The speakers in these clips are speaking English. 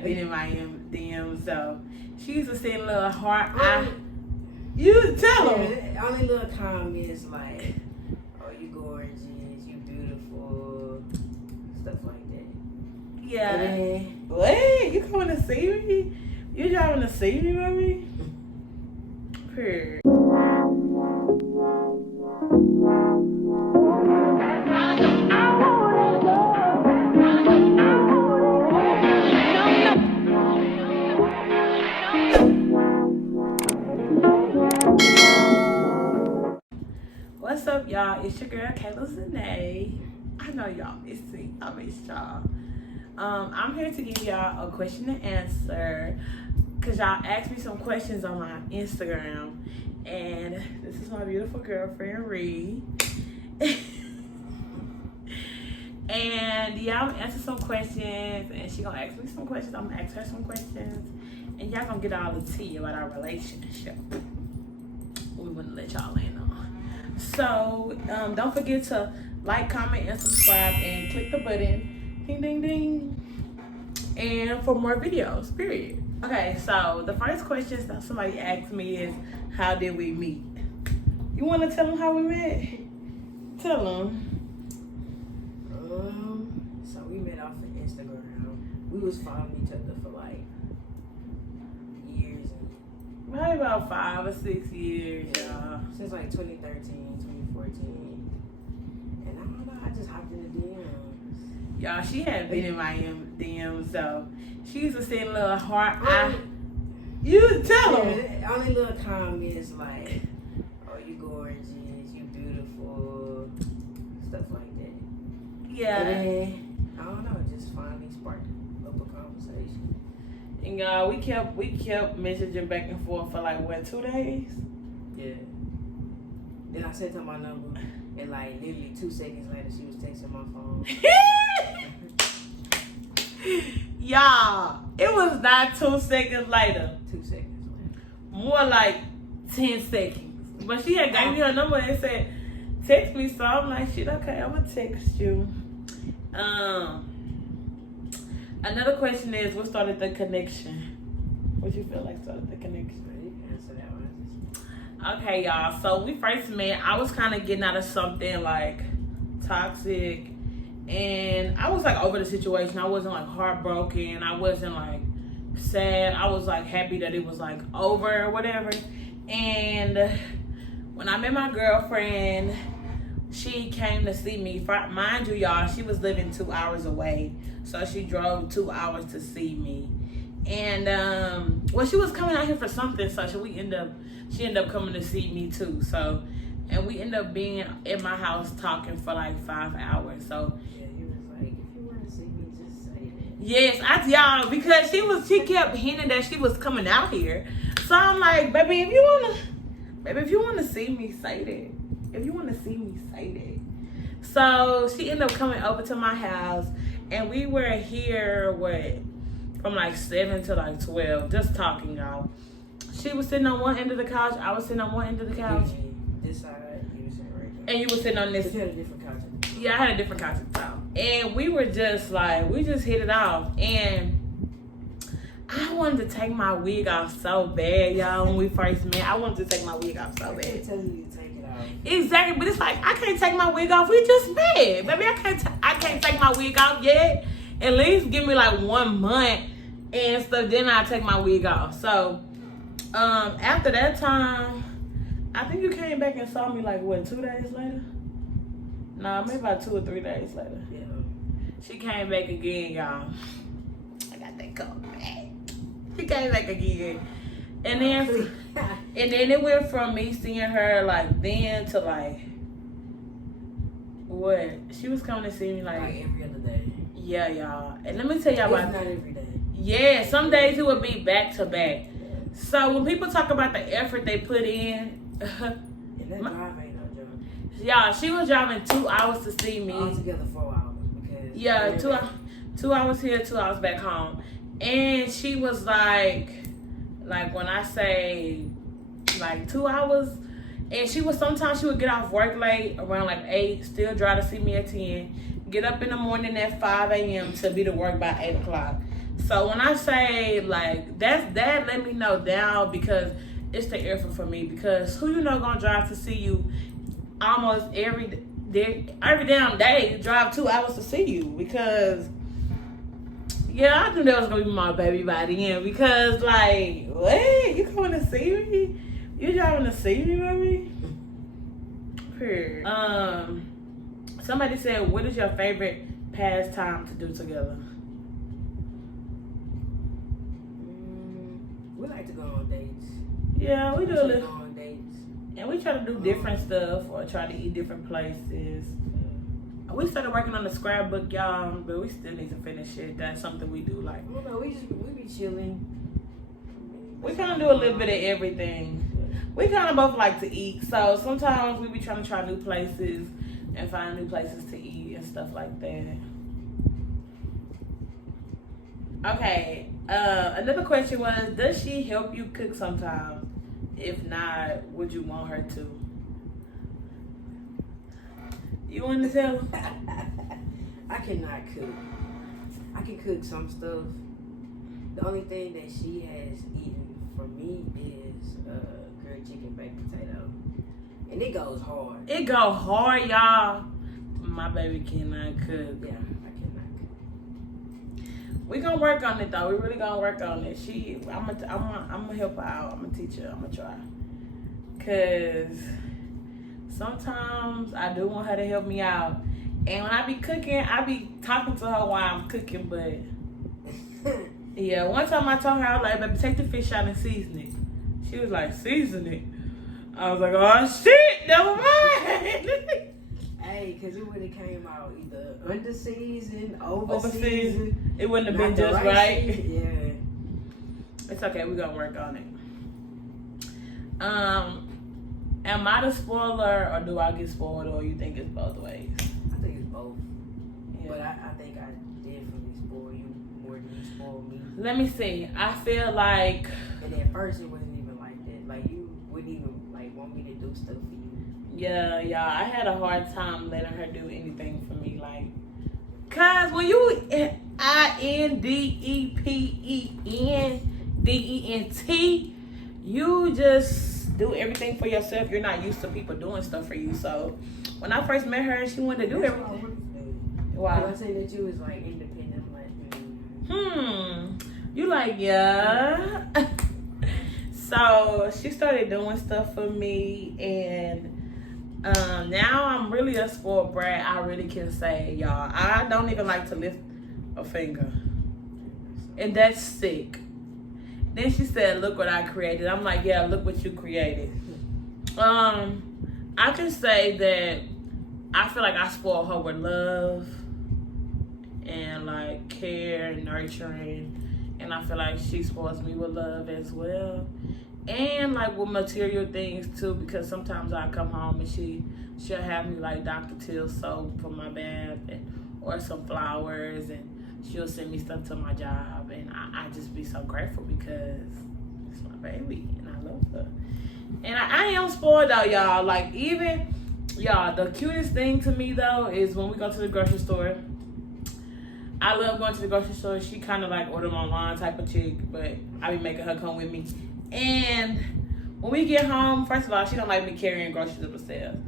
had been in my DM, so she used to send a little heart. You tell them. Only little comments like, "Oh, you gorgeous, you beautiful," stuff like that. Yeah. What? You coming to see me? You driving to see me, baby? Period. What's up, y'all? It's your girl Kayla Zanae. I know y'all miss me. I miss y'all. I'm here to give y'all a question and answer because y'all asked me some questions on my Instagram, and this is my beautiful girlfriend Ree. And yeah, I'm gonna answer some questions, and she gonna ask me some questions. I'm gonna ask her some questions, and y'all gonna get all the tea about our relationship. We wouldn't let y'all in on. So don't forget to like, comment, and subscribe, and click the button, ding, ding, ding, and for more videos, period. Okay, so the first question that somebody asked me is, how did we meet? You want to tell them how we met? Tell them. So we met off of Instagram. We was following each other for like years. Probably about 5 or 6 years, y'all. Since like 2013, 2014. And I don't know, I just hopped in the DMs. Y'all, she had been in my DMs, so she used to send a little heart. You tell them. Only little comments like, "Oh, you gorgeous, you beautiful," stuff like that. Yeah. And I don't know, it just finally sparked up a conversation. And y'all, we kept messaging back and forth for like what, 2 days? Yeah. Then I sent her my number, and like literally 2 seconds later, she was texting my phone. Y'all, it was not 2 seconds later. 2 seconds later. More like 10 seconds. But she had gave me her number and said, text me. So I'm like, shit, okay, I'm gonna text you. Another question is, what started the connection? What you feel like started the connection? Answer that one. Okay, y'all. So we first met. I was kind of getting out of something like toxic, and I was like over the situation. I wasn't like heartbroken. I wasn't like sad. I was like happy that it was like over or whatever. And when I met my girlfriend, she came to see me. Mind you, y'all, she was living 2 hours away, so she drove 2 hours to see me. And well, she was coming out here for something, so she ended up coming to see me too. So, and we ended up being in my house talking for like 5 hours. So yeah, he was like, if you want to see me, just say that. yes, y'all, because she kept hinting that she was coming out here. So I'm like, baby, if you wanna see me, say that. If you want to see me, say that. So she ended up coming over to my house, and we were here from like 7 to like 12, just talking, y'all. She was sitting on one end of the couch, I was sitting on one end of the couch. This side, you were sitting right there. And you were sitting on this. But you had a different couch. Yeah, I had a different couch at the time. And we were just like, we just hit it off. And I wanted to take my wig off so bad, y'all, when we first met. I wanted to take my wig off so bad. I can't tell you to take it off. Exactly, but it's like, I can't take my wig off. We just met. Baby, I can't take my wig off yet. At least give me like 1 month and stuff, then I'll take my wig off. So, after that time, I think you came back and saw me like, what, 2 days later? Nah, maybe about 2 or 3 days later. Yeah. She came back again, y'all. I got that come back. She came back again. And then it went from me seeing her like then to like what? She was coming to see me like every other day. Yeah, y'all. And let me tell y'all about not every day. Yeah, some days it would be back to back. Yeah. So when people talk about the effort they put in, And that drive ain't no joke. y'all, she was driving 2 hours to see me. Altogether 4 hours because Yeah, 2 hours here, 2 hours back home. And she was like when I say like 2 hours, and sometimes she would get off work late around like 8, still drive to see me at 10, get up in the morning at 5 a.m. to be to work by 8 o'clock. So when I say like that let me know down because it's the effort for me because who you know gonna drive to see you almost every damn day drive 2 hours to see you because yeah I knew that was gonna be my baby by the end because like what you coming to see me? You driving to see me, baby? Period. Somebody said, what is your favorite pastime to do together? We like to go on dates. Yeah, we do a little. Go on dates. And we try to do different stuff or try to eat different places. We started working on the scrapbook, y'all, but we still need to finish it. That's something we do like. Well, no, we be chilling. We kind of do a little bit of everything. We kind of both like to eat, so sometimes we be trying to try new places and find new places to eat and stuff like that. Okay, another question was, does she help you cook sometimes? If not, would you want her to? You want to tell? I cannot cook. I can cook some stuff. The only thing that she has eaten for me is grilled chicken, baked potato, and it goes hard. It go hard, y'all. My baby cannot cook. Yeah, I cannot cook. We gonna work on it though. We really gonna work on it. I'm gonna help her out. I'm gonna teach her. I'm gonna try. Cause sometimes I do want her to help me out, and when I be cooking, I be talking to her while I'm cooking. But yeah, one time I told her, I was like, "Baby, take the fish out and season it." She was like, "Season it." I was like, "Oh shit, never mind." Hey, cause it would have came out either under season, over season. It wouldn't have been just right. Yeah. It's okay. We're gonna work on it. Am I the spoiler or do I get spoiled, or you think it's both ways? I think it's both. Yeah. But I think I definitely spoil you more than you spoil me. Let me see. I feel like. And at first it wasn't even like that. Like you wouldn't even like want me to do stuff for you. Yeah, I had a hard time letting her do anything for me. Like, cause when you INDEPENDENT, you just do everything for yourself. You're not used to people doing stuff for you. So when I first met her, she wanted to do everything. Wow. I say that you was like independent, like You like, yeah. So she started doing stuff for me, and now I'm really a spoiled brat. I really can say, y'all, I don't even like to lift a finger, and that's sick. Then she said, "Look what I created." I'm like, "Yeah, look what you created." I can say that I feel like I spoil her with love and like care and nurturing, and I feel like she spoils me with love as well, and like with material things too, because sometimes I come home and she'll have me like Dr. Till soap for my bath or some flowers, and she'll send me stuff to my job, and I just be so grateful because it's my baby and I love her. And I am spoiled though, y'all. Like, even y'all, the cutest thing to me though is when we go to the grocery store. I love going to the grocery store. She kind of like order online type of chick, but I be making her come with me. And when we get home, first of all, she don't like me carrying groceries up the stairs.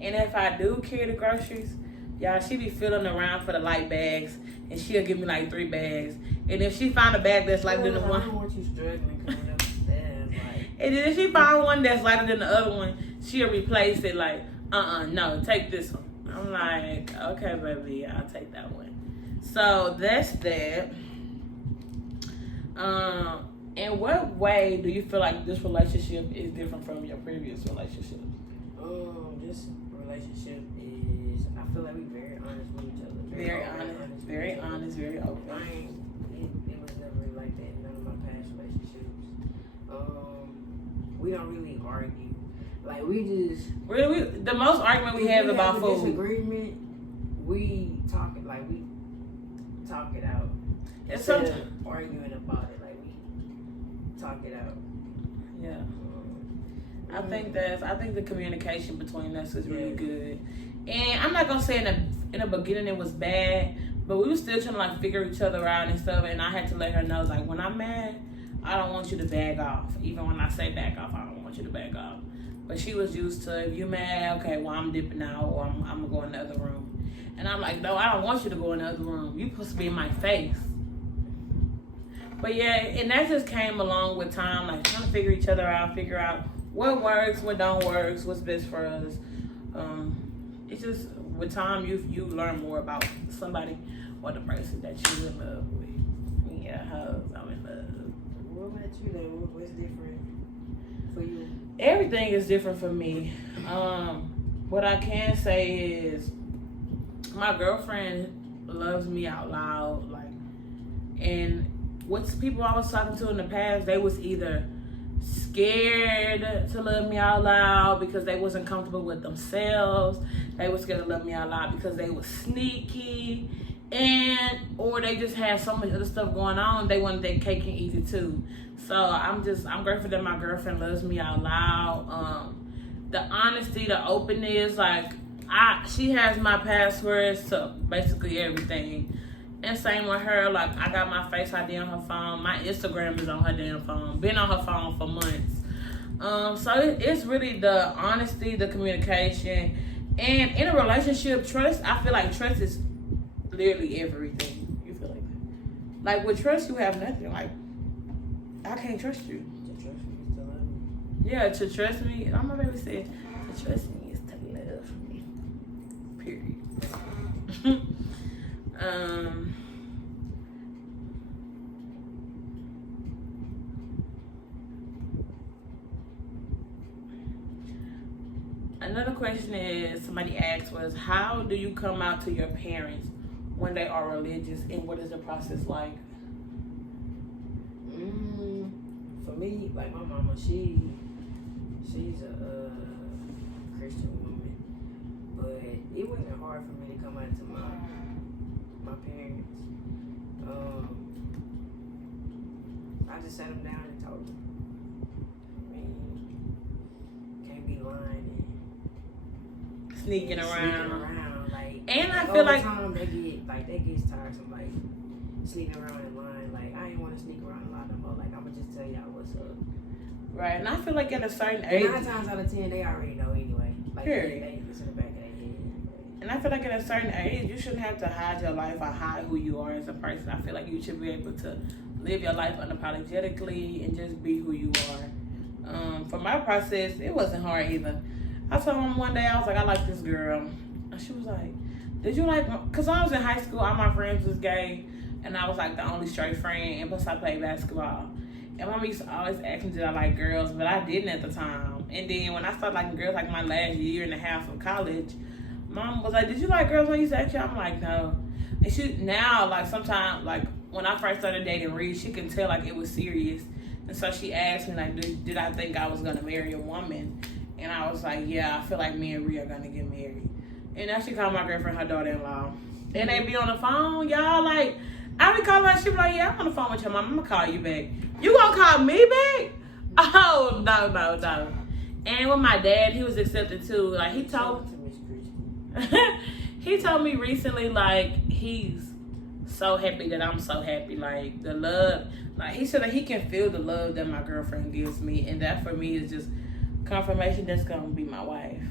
And if I do carry the groceries, y'all, she be feeling around for the light bags, and she'll give me like 3 bags. And if she find a bag that's lighter than the one, I don't want you struggling coming up the stairs. Like. And then if she find one that's lighter than the other one, she'll replace it like, no, take this one. I'm like, okay, baby, I'll take that one. So that's that. In what way do you feel like this relationship is different from your previous relationships? This relationship is, I feel like we're very honest with each other. Very honest, very open. It was never like that in none of my past relationships. We don't really argue. Like the most argument we have about food. Disagreement, we talk it out. Instead of arguing about it, like we talk it out. Yeah. I think the communication between us is really good. And I'm not gonna say in the beginning it was bad, But we were still trying to like figure each other out and stuff. And I had to let her know, like, when I'm mad, I don't want you to back off. Even when I say back off, I don't want you to back off. But she was used to, if you mad, okay, well, I'm dipping out, or I'm going to go in the other room. And I'm like, no, I don't want you to go in the other room. You're supposed to be in my face. But yeah, and that just came along with time, like trying to figure each other out, figure out what works, what don't work, what's best for us. It's just, with time, you learn more about somebody or the person that you're in love with. Yeah, I'm in love. What about you then? What's different for you? Everything is different for me. What I can say is my girlfriend loves me out loud, like, and what's people I was talking to in the past, they was either scared to love me out loud because they wasn't comfortable with themselves. They was scared to love me out loud because they was sneaky, or they just had so much other stuff going on. They wanted their cake and eat it too. So I'm grateful that my girlfriend loves me out loud. The honesty, the openness, like she has my passwords to basically everything. And same with her, like I got my Face ID on her phone. My Instagram is on her damn phone. Been on her phone for months. So it's really the honesty, the communication, and in a relationship, trust. I feel like trust is literally everything. You feel like that? Like with trust, you have nothing. Like I can't trust you. To trust me is to love me. Yeah, to trust me. My baby said to trust me is to love me. Period. Another question is, somebody asked was, how do you come out to your parents when they are religious, and what is the process like? For me, like my mama, she's a Christian woman, but it wasn't hard for me to come out to my parents. I just sat them down and told them. I mean, can't be lying and Sneaking around. Like, And I feel like time they get tiresome, like sneaking around and lying. Like I ain't want to sneak around a lot no more. Like I'ma just tell y'all what's up. right, and I feel like at a certain And age, 9 times out of 10, they already know anyway. Like Period. it's in the back of their head. and I feel like at a certain age, you shouldn't have to hide your life or hide who you are as a person. I feel like you should be able to live your life unapologetically and just be who you are. For my process, it wasn't hard either. I told mom one day, I was like, I like this girl. And she was like, did you like, because I was in high school, all my friends was gay, and I was like the only straight friend, and plus I played basketball. And mom used to always ask me, did I like girls? But I didn't at the time. And then when I started liking girls, like my last year and a half of college, mom was like, did you like girls when you used to ask you? I'm like, no. And she, now, like sometimes, like when I first started dating Reed, she could tell like it was serious. And so she asked me, like, did I think I was going to marry a woman? And I was like, yeah, I feel like me and Rhea are going to get married. And now she called my girlfriend her daughter-in-law. And they be on the phone, y'all, like, I be calling her, she be like, yeah, I'm on the phone with your mom. I'm going to call you back. You going to call me back? Oh, no. And with my dad, he was accepted too. Like, he told me recently, like, he's so happy that I'm so happy. Like, the love, like, he said that he can feel the love that my girlfriend gives me. And that for me is just confirmation that's gonna be my wife.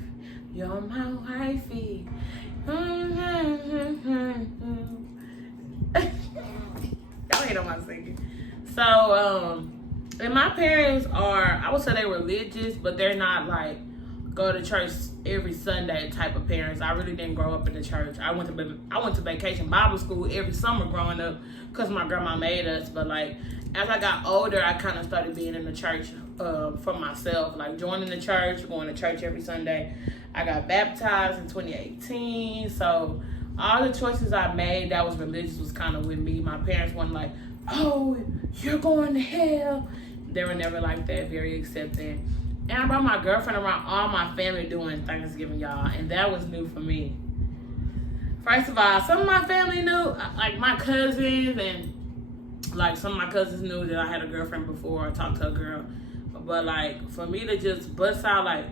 You're my wifey. Y'all ain't on my singing. So, and my parents are, I would say they're religious, but they're not like go to church every Sunday type of parents. I really didn't grow up in the church. I went to vacation Bible school every summer growing up because my grandma made us. But like as I got older, I kind of started being in the church for myself, like joining the church, going to church every Sunday. I got baptized in 2018, so all the choices I made that was religious was kind of with me. My parents weren't like, oh, you're going to hell. They were never like that, very accepting. And I brought my girlfriend around all my family doing Thanksgiving, y'all, and that was new for me. First of all, some of my family knew, like my cousins, and like some of my cousins knew that I had a girlfriend before I talked to a girl. But like for me to just bust out like,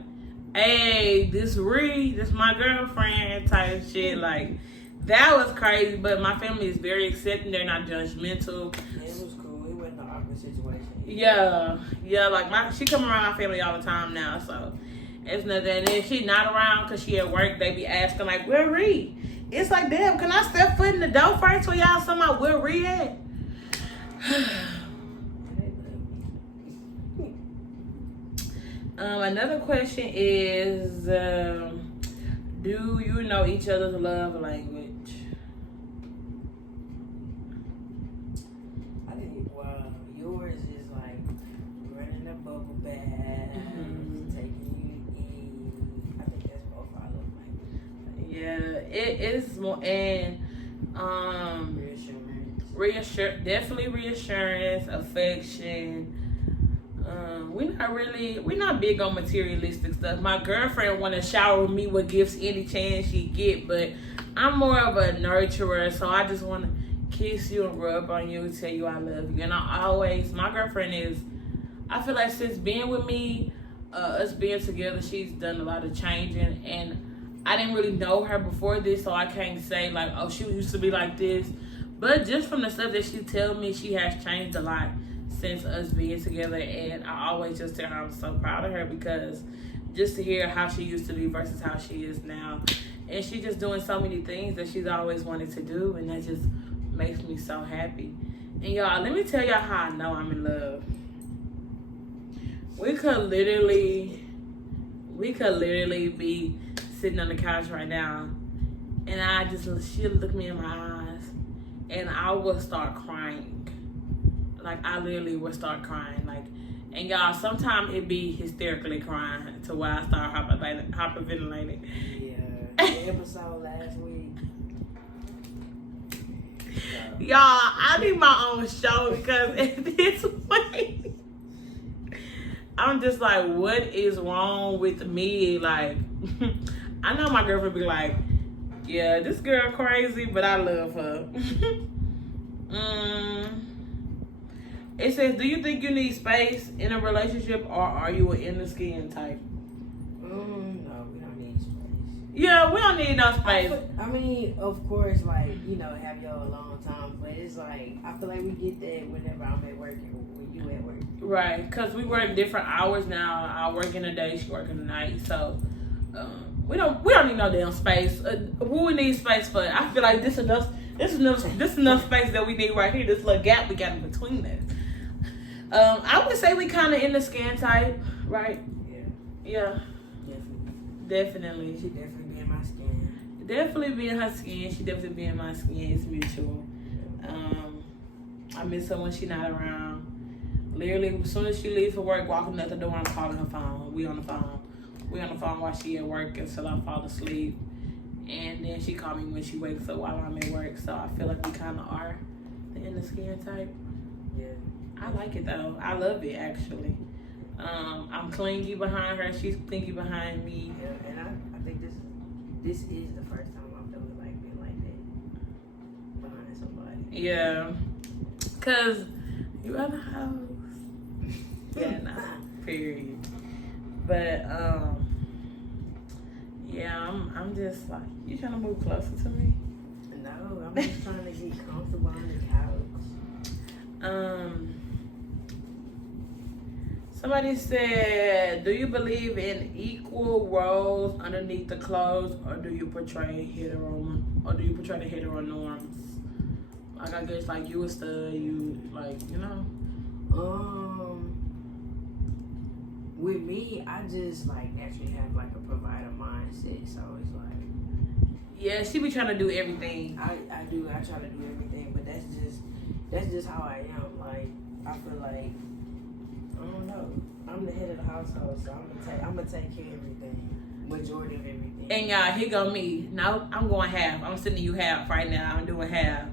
hey, this my girlfriend type shit, like That was crazy, but my family is very accepting. They're not judgmental. Yeah, it was cool. It wasn't an awkward situation. Yeah, like she come around my family all the time now, so it's nothing. And if she not around because she at work, they be asking like, where Ree? It's like, damn, can I step foot in the door first when y'all somehow where Ree at? Another question is, do you know each other's love language? I think, well, yours is like running a bubble bath, taking you in. I think that's both our love language. Yeah, it is more, and definitely reassurance, affection. We're not big on materialistic stuff. My girlfriend want to shower me with gifts any chance she get, but I'm more of a nurturer, so I just want to kiss you and rub on you, tell you I love you. And my girlfriend is, I feel like since being with me, us being together, she's done a lot of changing, and I didn't really know her before this, so I can't say like, oh, she used to be like this, but just from the stuff that she tells me, she has changed a lot since us being together. And I always just tell her I'm so proud of her, because just to hear how she used to be versus how she is now, and she's just doing so many things that she's always wanted to do, and that just makes me so happy. And y'all, let me tell y'all how I know I'm in love. We could literally be sitting on the couch right now, and she'll look me in my eyes, and I will start crying. Like, I literally would start crying. Like, and y'all, sometimes it be hysterically crying to where I start hyperventilating. Yeah, the episode last week. Y'all, I need my own show, because at this point, I'm just like, what is wrong with me? Like, I know my girlfriend be like, yeah, this girl crazy, but I love her. It says, do you think you need space in a relationship, or are you an in the skin type? No, we don't need space. Yeah, we don't need no space. I mean, of course, like, have your alone time, but it's like, I feel like we get that whenever I'm at work and when you at work. Right, because we work different hours now. I work in the day, she work in the night, so we don't need no damn space. Who we need space for? I feel like this enough space that we need right here. This little gap we got in between us. I would say we kind of in the skin type, right? Yeah. Definitely. She definitely be in my skin. Definitely be in her skin. She definitely be in my skin. It's mutual. I miss her when she not around. Literally, as soon as she leaves for work, walking out the door, I'm calling her phone. We on the phone. We on the phone while she at work until I fall asleep. And then she call me when she wakes up while I'm at work. So I feel like we kind of are the in the skin type. Yeah. I like it though. I love it actually. I'm clingy behind her. She's clingy behind me. Yeah, and I think this is the first time I've ever like been like that behind somebody. Yeah, cause you at the house. Yeah, nah. Period. But yeah, I'm just like, you trying to move closer to me? No, I'm just trying to get comfortable on the couch. Somebody said, do you believe in equal roles underneath the clothes, or do you portray the hetero norms? Like, I guess like you a stud, you like, With me, I just like naturally have like a provider mindset, so it's like, yeah, she be trying to do everything. I try to do everything, but that's just how I am. Like, I feel like, I don't know, I'm the head of the household, so I'm gonna take care of everything, majority of everything. And y'all, here go me. No, I'm going half. I'm sending you half right now. I'm doing half.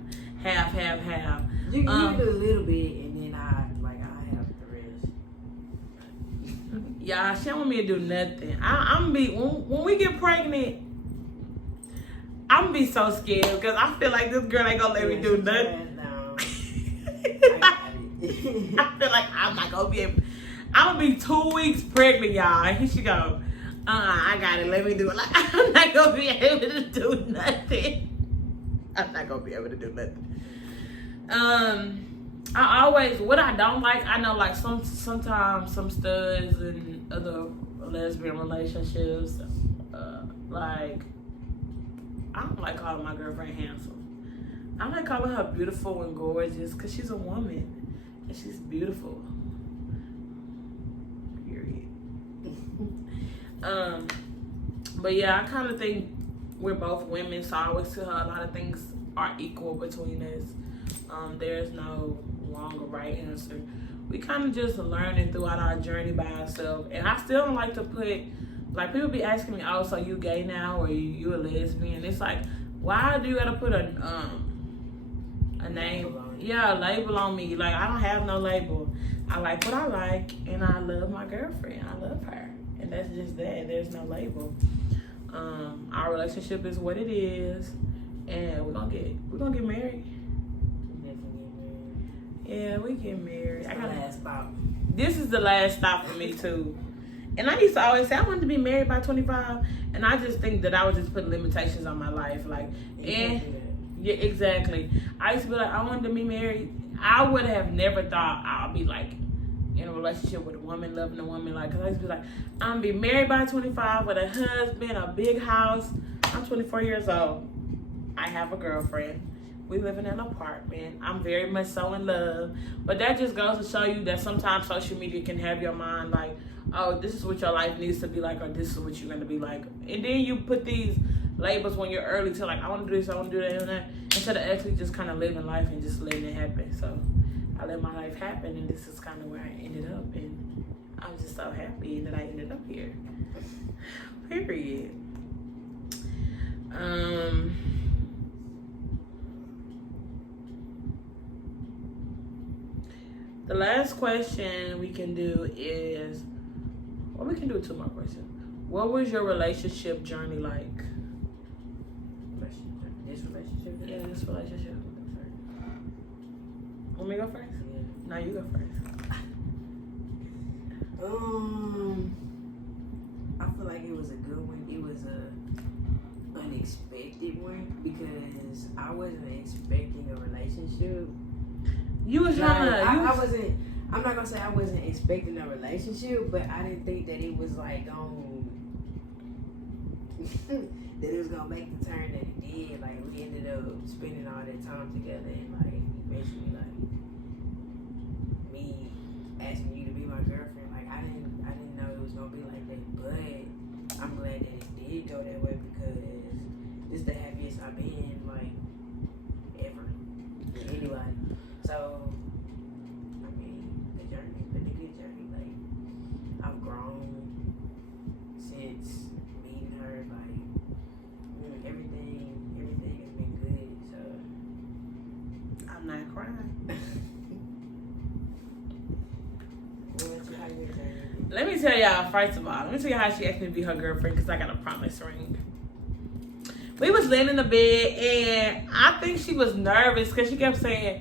You can do a little bit, and then I have the rest. Y'all, she don't want me to do nothing. I'm be when we get pregnant, I'm gonna be so scared, because I feel like this girl ain't gonna let me do nothing. I feel like I'm not gonna be able. I'm gonna be 2 weeks pregnant, y'all. And here she go. I got it. Let me do it. Like, I'm not gonna be able to do nothing. I'm not gonna be able to do nothing. What I don't like, I know like sometimes some studs and other lesbian relationships, like, I don't like calling my girlfriend handsome. I like calling her beautiful and gorgeous because she's a woman and she's beautiful. Period. But yeah, I kind of think we're both women, so I always tell her a lot of things are equal between us. There's no wrong or right answer. We kind of just learning throughout our journey by ourselves. And I still don't like to put, like, people be asking me, oh, so you gay now or you a lesbian? It's like, why do you gotta put a name? Yeah, a label on me. Like, I don't have no label. I like what I like, and I love my girlfriend. I love her. And that's just that. There's no label. Our relationship is what it is, and we're gonna get married. Yeah, we get married. I got last stop. This is the last stop for me too. And I used to always say I wanted to be married by 25, and I just think that I was just putting limitations on my life. Like, yeah, exactly. I used to be like, I wanted to be married. I would have never thought I'll be like in a relationship with a woman, loving a woman. Like, cause I used to be like, I'm gonna be married by 25 with a husband, a big house. I'm 24 years old. I have a girlfriend. We live in an apartment. I'm very much so in love. But that just goes to show you that sometimes social media can have your mind like, oh, this is what your life needs to be like, or this is what you're going to be like. And then you put these labels when you're early to like, I want to do this, I want to do that, and that, instead of actually just kind of living life and just letting it happen. So I let my life happen, and this is kind of where I ended up. And I'm just so happy that I ended up here. Period. The last question we can do is, well, we can do 2 more questions. What was your relationship journey like? This relationship? Yeah, this relationship. Want me to go first? Yeah. No, you go first. I feel like it was a good one. It was a unexpected one because I wasn't expecting a relationship. You was trying to. I wasn't. I'm not gonna say I wasn't expecting a relationship, but I didn't think that it was like that it was gonna make the turn that it did. Like, we ended up spending all that time together, and like eventually, like, me asking you to be my girlfriend. Like, I didn't know it was gonna be like that, but I'm glad that it did go that way because this is the happiest I've been like ever with anybody. So, I mean, the journey's been a good journey. Like, I've grown since meeting her. Like, everything has been good. So, I'm not crying. Let me tell y'all, first of all, let me tell you how she asked me to be her girlfriend because I got a promise ring. We was laying in the bed, and I think she was nervous because she kept saying,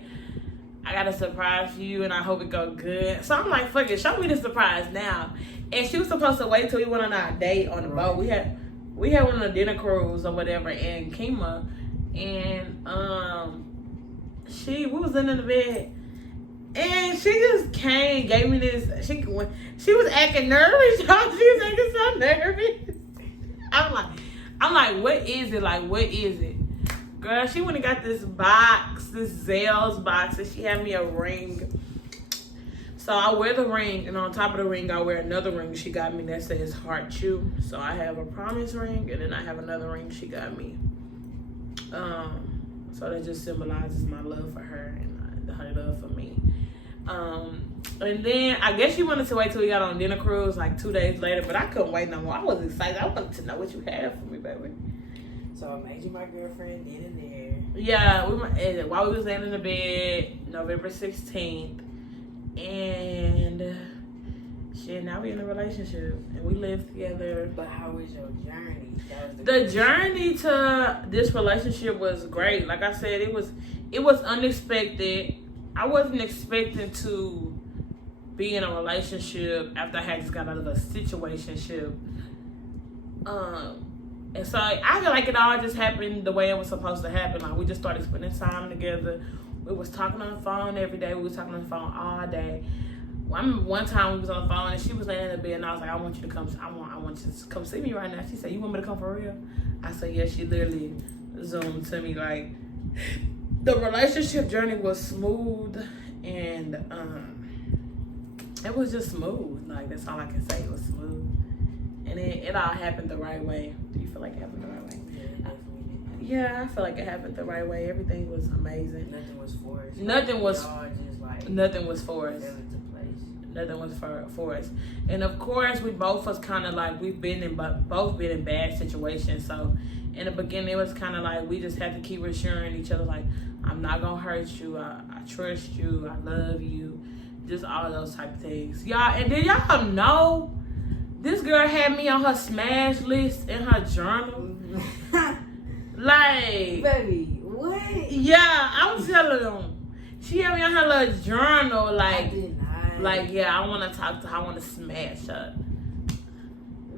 I got a surprise for you, and I hope it go good. So I'm like, fuck it, show me the surprise now. And she was supposed to wait till we went on our date on the boat. We had one of the dinner cruise or whatever in Kima, and we was in the bed, and she just gave me this. She was acting nervous, y'all. She was acting so nervous. I'm like, what is it? Like, what is it? Girl, she went and got this box, this Zales box, and she had me a ring. So I wear the ring, and on top of the ring, I wear another ring she got me that says Heart Chew. So I have a promise ring, and then I have another ring she got me. So that just symbolizes my love for her and her love for me. And then I guess she wanted to wait till we got on dinner cruise like 2 days later, but I couldn't wait no more. I was excited. I wanted to know what you had for me, baby. So I made you my girlfriend then and there. Yeah, while we was laying in the bed, November 16th, and shit, now we in a relationship and we live together. But how was your journey? The journey to this relationship was great. Like I said, it was unexpected. I wasn't expecting to be in a relationship after I had just got out of a situationship. And so I feel like it all just happened the way it was supposed to happen. Like we just started spending time together. We was talking on the phone every day. We was talking on the phone all day. One time we was on the phone and she was laying in the bed and I was like, I want you to come. I want you to come see me right now. She said, you want me to come for real? I said, yeah. She literally zoomed to me like the relationship journey was smooth and it was just smooth. Like that's all I can say. It was smooth and it all happened the right way. Do you feel like it happened the right way? Yeah, I feel like it happened the right way. Everything was amazing. Nothing was forced. Nothing was. Y'all just like Nothing was forced. fell into place. Nothing was for us. And of course, we both was kind of like both been in bad situations. So in the beginning, it was kind of like we just had to keep reassuring each other, like I'm not gonna hurt you. I trust you. I love you. Just all of those type of things, y'all. And did y'all know this girl had me on her smash list in her journal? Like, baby, what? Yeah, I was telling them. She had me on her little journal, like, I did not. like, yeah, I want to talk to her. I want to smash her.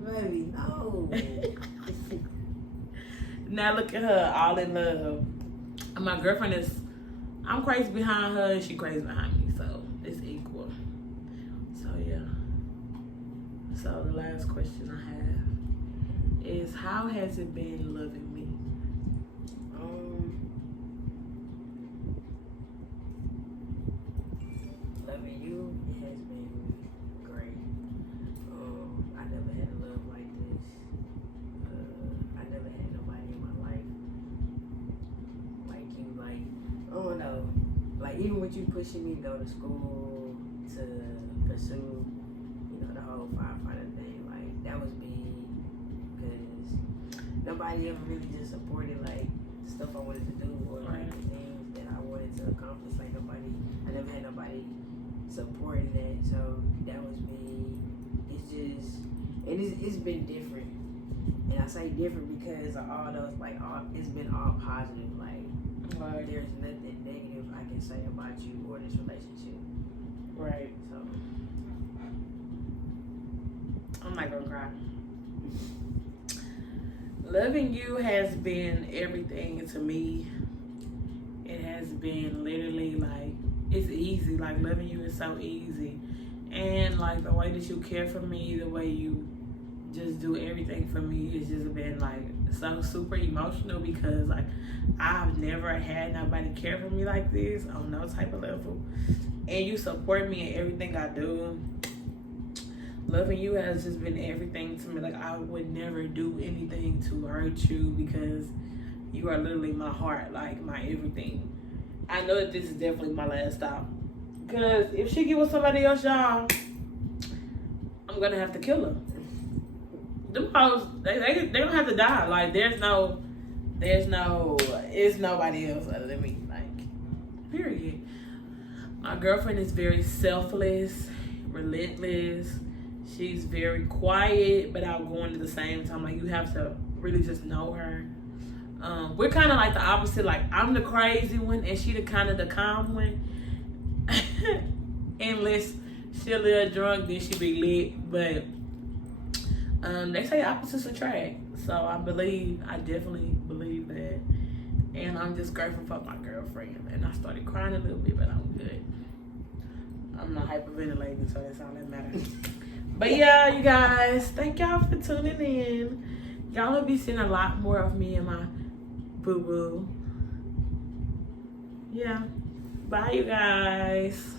Baby, no. Now look at her, all in love. And my girlfriend is, I'm crazy behind her and she crazy behind me, so it's equal. So yeah. So the last question I have is, how has it been loving me? Loving you, it has been great. I never had a love like this. I never had nobody in my life like you. Like, I don't know. Like, even with you pushing me to go to school to pursue, the whole firefighter thing, like, that was big because nobody ever really just supported, like, the stuff I wanted to do or, like, the things that I wanted to accomplish. Like, I never had nobody supporting that, so that was big. It's been different, and I say different because of all those, like, it's been all positive. Like, there's nothing negative I can say about you or this relationship. Right. So I'm not gonna cry. Loving you has been everything to me. It has been literally like, it's easy. Like, loving you is so easy. And like the way that you care for me, the way you just do everything for me, it's just been like so super emotional because like I've never had nobody care for me like this on no type of level. And you support me in everything I do. Loving you has just been everything to me. Like, I would never do anything to hurt you because you are literally my heart, like my everything. I know that this is definitely my last stop. Because if she get with somebody else, y'all, I'm going to have to kill her. Them hoes, they don't have to die. Like, it's nobody else other than me. Like, period. My girlfriend is very selfless, relentless. She's very quiet, but outgoing at the same time. Like, you have to really just know her. We're kind of like the opposite. Like, I'm the crazy one, and she the kind of the calm one. Unless she a little drunk, then she be lit. But they say opposites attract. So I definitely believe that. And I'm just grateful for my girlfriend. And I started crying a little bit, but I'm good. I'm not hyperventilating, so that's all that matters. But yeah, you guys, thank y'all for tuning in. Y'all will be seeing a lot more of me and my boo-boo. Yeah. Bye, you guys.